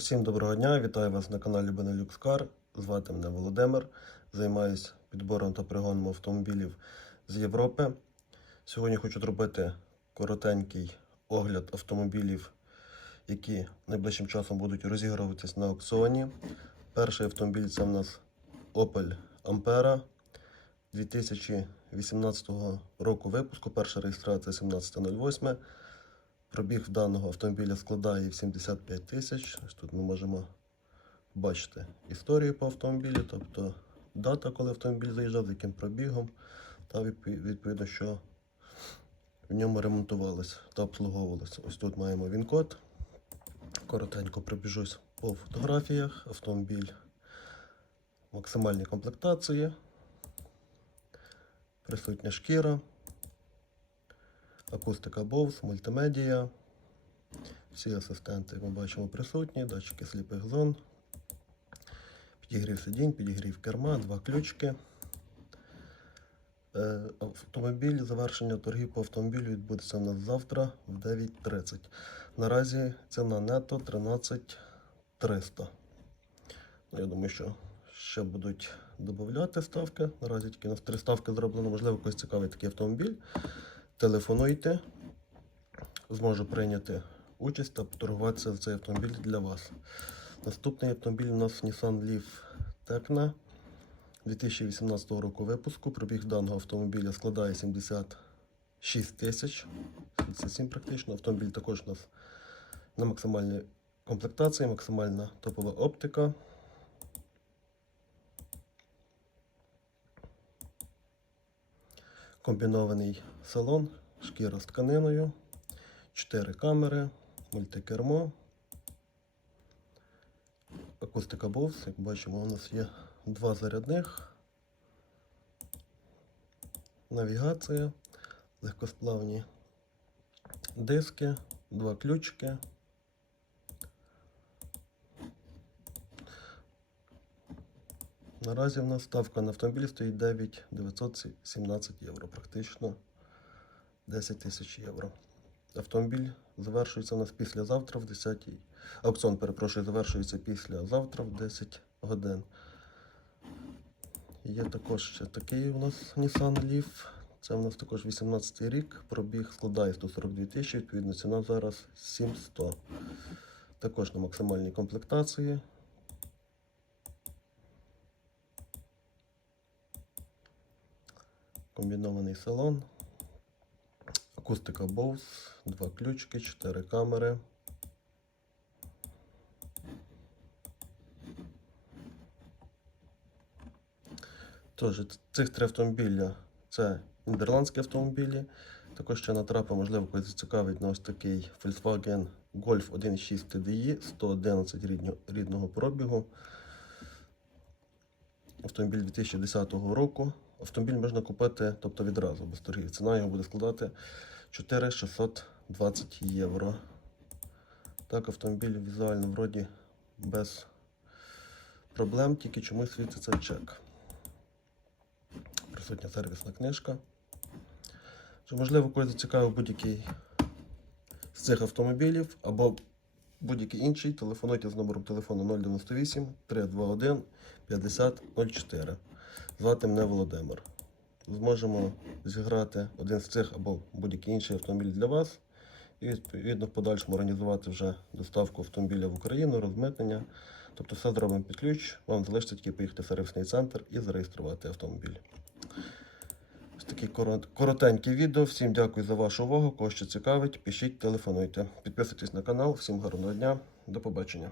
Усім доброго дня, вітаю вас на каналі Benelux Car. Звати мене Володимир. Займаюся підбором та пригоном автомобілів з Європи. Сьогодні хочу зробити коротенький огляд автомобілів, які найближчим часом будуть розігруватись на аукціоні. Перший автомобіль це в нас Opel Ampera 2018 року випуску. Перша реєстрація 17.08. Пробіг даного автомобіля складає 75 тисяч. Тут ми можемо бачити історію по автомобілю, тобто дата, коли автомобіль заїжджав, з яким пробігом, та відповідно, що в ньому ремонтувалось та обслуговувалося. Ось тут маємо він-код. Коротенько пробіжусь по фотографіях. Автомобіль максимальні комплектації, присутня шкіра акустика Bose, мультимедія. Всі асистенти, як ми бачимо, присутні, датчики сліпих зон, підігрів сидінь, підігрів керма, два ключки. Е, Автомобіль, завершення торгів по автомобілю відбудеться у нас завтра в 9.30. Наразі ціна нето 13 300. Ну, Я думаю, що ще будуть додати ставки. Наразі тільки у нас три ставки зроблено. Можливо, когось цікавий такий автомобіль. Телефонуйте, зможу прийняти участь та поторгуватися за цей автомобіль для вас. Наступний автомобіль у нас Nissan Leaf Tecna 2018 року випуску. Пробіг даного автомобіля складає 76 тисяч, 77 практично. Автомобіль також у нас на максимальній комплектації, максимальна топова оптика. Комбінований салон, шкіра з тканиною, 4 камери, мультикермо, акустика Bose. Як бачимо, у нас є два зарядних, навігація, легкосплавні диски, два ключики. Наразі в нас ставка на автомобіль стоїть 9 917 євро, практично 10 тисяч євро. Автомобіль завершується у нас післязавтра в 10 Аукціон, перепрошую, завершується післязавтра в 10 годин. Є також ще такий у нас Nissan Leaf. Це у нас також 18 рік. Пробіг складає 142 тисячі, відповідно ціна зараз 700. Також на максимальній комплектації. Комбінований салон. Акустика Bose, два ключики, 4 камери. Тож, цих три автомобіля це нідерландські автомобілі. Також ще натрапив, можливо, когось зацікавить на ось такий Volkswagen Golf 1.6 TDI 111 рідньо- рідного пробігу. Автомобіль 2010 року. Автомобіль можна купити тобто відразу без торгів. Ціна його буде складати 4620 євро. Так, автомобіль візуально вроді без проблем, тільки чомусь світиться чек. Присутня сервісна книжка. Чи, можливо, когось зацікавив будь-який з цих автомобілів або будь-який інший, телефонуйте з номером телефону 098 321 5004. Звати мене Володимир. Зможемо зіграти один з цих або будь-який інший автомобіль для вас. І відповідно в подальшому організувати вже доставку автомобіля в Україну, розмитнення. Тобто все зробимо під ключ. Вам залишиться тільки поїхати в сервісний центр і зареєструвати автомобіль. Ось корот- коротеньке відео. Всім дякую за вашу увагу. Кого що цікавить, пишіть, телефонуйте. Підписуйтесь на канал. Всім гарного дня. До побачення.